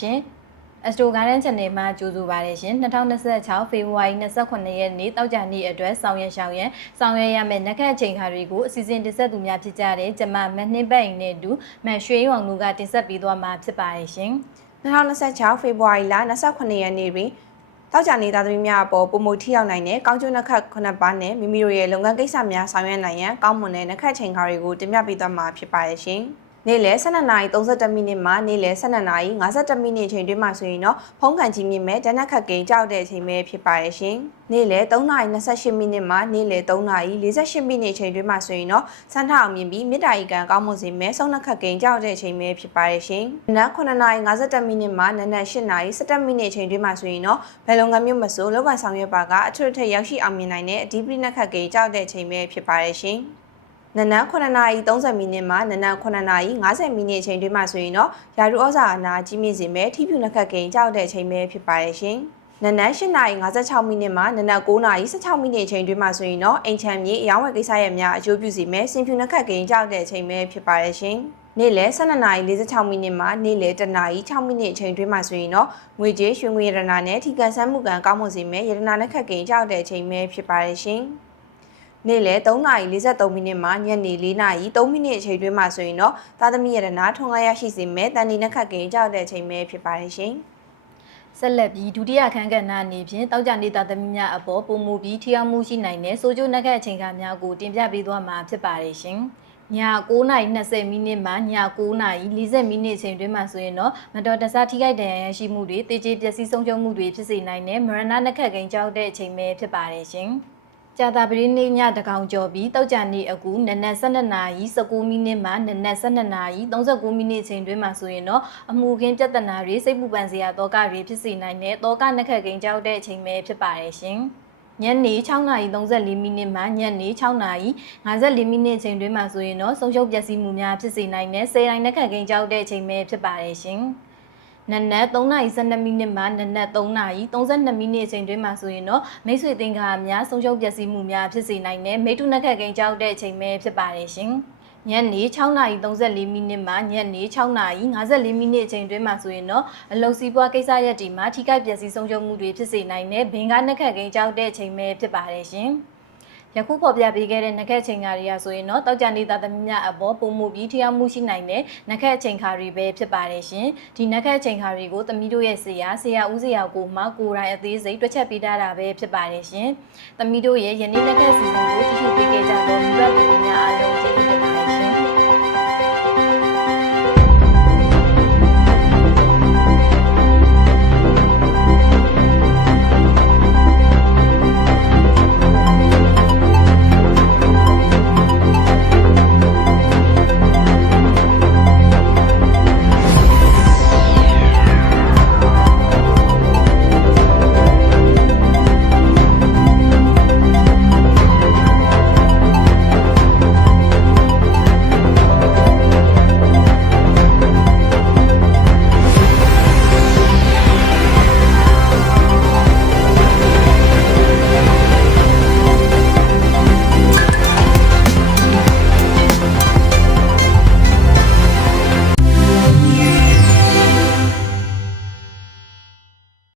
ရှင်Astro Garden Channel မှာကြိုဆိုပါရရှင်2026ဖေဖော်ဝါရီ28ရက်နေ့တောက်ကြနေ့အတွက်ဆောင်ရွက်ရမယ့်နက်ခတ်အချိန်ခါတွေကိုအစီအစဉ်တင်ဆက်သူများဖြစ်ကြတဲ့ကျမမနှင်းပတ်အိမ်နဲ့အတူမန်ရွှေအောင်တို့ကတင်ဆက်ပေးသွားမှာဖြစ်ပါရရှင်2026ဖေဖော်ဝါရီလ28ရက်နေ့တွင်တောက်ကြနေသားသမီးများအပေါ်ပုံမှုထိရောက်နိုင်တဲ့ကောင်းကျိုးနက်ခတ်9ပါးနဲ့မိမိတို့ရဲ့လုပ်ငန်းကိစ္စများဆောင်ရွက်နိုင်ရန်ကောင်းမွန်တဲ့နက်ခတ်ချိန်ခါတွေကိုတင်ပြပေးသွားမှာဖြစ်ပါရရှင်နေ့လယ်12:31မိနစ်မှနေ့လယ်12:52မိနစ်အချိန်တွင်းမှာဆိုရင်တော့ဖုံးကန်ကြီးမြင့်မဲ့တနက်ခတ်ကိန်းကြောက်တဲ့အချိန်ပဲဖြစ်ပါရဲ့ရှင်။နေ့လယ်3:28မိနစ်မှနေ့လယ်3:48မိနစ်အချိန်တွင်းမှာဆိုရင်တော့စမ်းထအောင်မြင်ပြီးမြစ်တာဤကန်ကောင်းမွန်စေမဲ့ဆုံးနက်ခတ်ကိန်းကြောက်တဲ့အချိန်ပဲဖြစ်ပါရဲ့ရှင်။နက်9:51မိနစ်မှနက်8:17မိနစ်အချိန်တွင်းမှာဆိုရင်တော့ဘယ်လုံငန်းမျိုးမဆိုလောက်ကဆောင်ရွက်ပါကအထွတ်အထိပ်ရောက်ရှိအောင်မြင်နိုင်တဲ့အဒီပရိနက်ခတ်ကိန်းကြောက်တဲ့အချိန်ပဲဖြစ်ပါရဲ့ရှင်။နနက်9:30မိနစ်မှနနက်9:50မိနစ်အချိန်တွင်းမှာဆိုရင်တော့ရာထူးဩဇာအာဏာကြီးမြင့်စေမဲ့ထိဖြူနက်ခတ်ကိန်းကြောက်တဲ့အချိန်ပဲဖြစ်ပါရဲ့ရှင်။နနက်8:56မိနစ်မှနနက်9:16မိနစ်အချိန်တွင်းမှာဆိုရင်တော့အိမ်ချမ်းမြေအယောင်းဝယ်ကိစ္စရပ်များအကျိုးပြုစေမဲ့စင်ဖြူနက်ခတ်ကိန်းကြောက်တဲ့အချိန်ပဲဖြစ်ပါရဲ့ရှင်။နေ့လယ်12:46မိနစ်မှနေ့လယ်1:06မိနစ်အချိန်တွင်းမှာဆိုရင်တော့ငွေကြေးရွှေငွေရတနာနဲ့ထိကန်ဆန်းမှုကံကောင်းမွန်စေမဲ့ရတနာနက်ခတ်ကိန်းကြောက်တဲ့အချိန်ပဲဖြစ်ပါရဲ့ရှင်။နေ့လယ်3:43မိနစ်မှညနေ4:03မိနစ်အချိန်တွင်းမှာဆိုရင်တော့သားသမီးရတနာထွန်ကားရရှိစေမဲ့တန်တီနက်ခတ်ကိန်းကြောက်တဲ့အချိန်ပဲဖြစ်ပါတယ်ရှင်။ဆက်လက်ပြီးဒုတိယခန်းကဏ္ဍအနေဖြင့်တောက်ကြနေသားသမီးများအပေါ်ပုံမူပြီးထိရောက်မှုရှိနိုင်တဲ့စိုးကျိုးနက်ခတ်အချိန်ခါများကိုတင်ပြပေးသွားမှာဖြစ်ပါတယ်ရှင်။ည9:20မိနစ်မှည9:40မိနစ်အချိန်တွင်းမှာဆိုရင်တော့မတော်တဆထိခိုက်ဒဏ်ရာရရှိမှုတွေတေကျေပျက်စီးဆုံးရှုံးမှုတွေဖြစ်စေနိုင်တဲ့မရဏနက်ခတ်ကိန်းကြောက်တဲ့အချိန်ပဲဖြစ်ပါတယ်ရှင်။ကြာတာပရိနေ့ညတကောင်ကျော်ပြီးတောက်ကြနေ့အကူနနက်12:19မိနစ်မှနနက်12:39မိနစ်အချိန်တွင်းမှာဆိုရင်တော့အမှုခင်းပြဿနာတွေစိတ်ပူပန်စရာတောကတွေဖြစ်စေနိုင်တဲ့တောကနက်ခတ်ကိန်းကြောက်တဲ့အချိန်ပဲဖြစ်ပါတယ်ရှင်။ညနေ6:34မိနစ်မှညနေ6:54မိနစ်အချိန်တွင်းမှာဆိုရင်တော့ဆုံးရှုံးပျက်စီးမှုများဖြစ်စေနိုင်တဲ့စေတိုင်းနက်ခတ်ကိန်းကြောက်တဲ့အချိန်ပဲဖြစ်ပါတယ်ရှင်။နနက်3:12မိနစ်မှနနက်3:32မိနစ်အချိန်တွင်းမှာဆိုရင်တော့မိတ်ဆွေသင်္ကာများဆုံးရှုံးပျက်စီးမှုများဖြစ်စေနိုင်တဲ့မိတုနက်ခတ်ကိန်းကြောက်တဲ့အချိန်ပဲဖြစ်ပါတယ်ရှင်။ညနေ6:34မိနစ်မှညနေ6:54မိနစ်အချိန်တွင်းမှာဆိုရင်တော့အလုံစီးပွားကိစ္စရပ်တွေမှာထိခိုက်ပျက်စီးဆုံးရှုံးမှုတွေဖြစ်စေနိုင်တဲ့ဘင်္ဂနက်ခတ်ကိန်းကြောက်တဲ့အချိန်ပဲဖြစ်ပါတယ်ရှင်။ယခုပေါ်ပြပေးခဲ့တဲ့နက်ခတ်ချိန်ခါတွေကဆိုရင်တော့တောက်ကြနေသားသမီးများအပေါ်ပုံမှုပြီးထိရောက်မှုရှိနိုင်တဲ့နက်ခတ်ချိန်ခါတွေပဲဖြစ်ပါတယ်ရှင်ဒီနက်ခတ်ချိန်ခါတွေကိုသမီးတို့ရဲ့ဆရာဦးစရာကိုမှကိုယ်တိုင်အသေးစိတ်တွက်ချက်ပေးထားတာပဲဖြစ်ပါတယ်ရှင်သမီးတို့ရဲ့ယနေ့နက်ခတ်စီစဉ်ကိုကြည့်ရှုပေးခဲ့ကြသောမိဘပြည်သူများအားလုံးကျေးဇူးတင်ပါတယ်